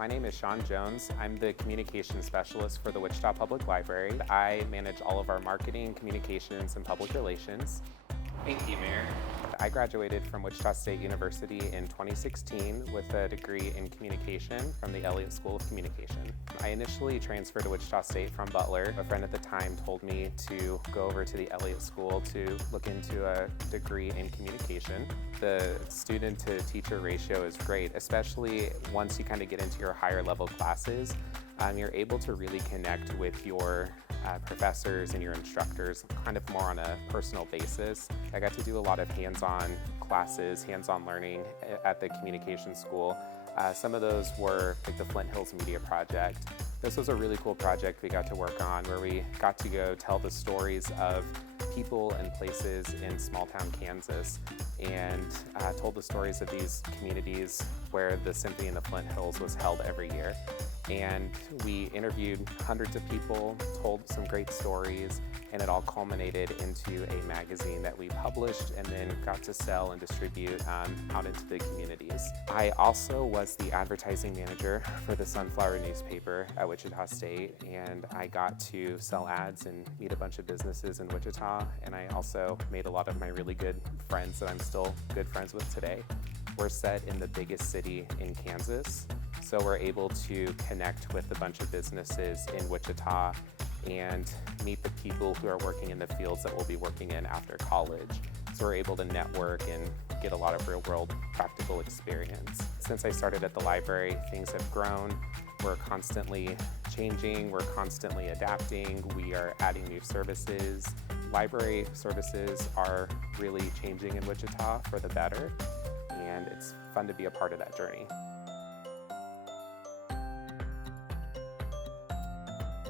My name is Sean Jones. I'm the communication specialist for the Wichita Public Library. I manage all of our marketing, communications, and public relations. Thank you, Mayor. I graduated from Wichita State University in 2016 with a degree in communication from the Elliott School of Communication. I initially transferred to Wichita State from Butler. A friend at the time told me to go over to the Elliott School to look into a degree in communication. The student to teacher ratio is great, especially once you kind of get into your higher level classes. You're able to really connect with your professors and your instructors kind of more on a personal basis. I got to do a lot of hands-on classes, hands-on learning at the communication school. Some of those were like the Flint Hills Media Project. This was a really cool project we got to work on where we got to go tell the stories of people and places in small town Kansas and told the stories of these communities where the Symphony in the Flint Hills was held every year. And we interviewed hundreds of people, told some great stories, and it all culminated into a magazine that we published and then got to sell and distribute out into the communities. I also was the advertising manager for the Sunflower newspaper at Wichita State, and I got to sell ads and meet a bunch of businesses in Wichita, and I also made a lot of my really good friends that I'm still good friends with today. We're set in the biggest city in Kansas, so we're able to connect with a bunch of businesses in Wichita and meet the people who are working in the fields that we'll be working in after college. So we're able to network and get a lot of real-world practical experience. Since I started at the library, things have grown. We're constantly changing, we're constantly adapting, we are adding new services. Library services are really changing in Wichita for the better, and it's fun to be a part of that journey.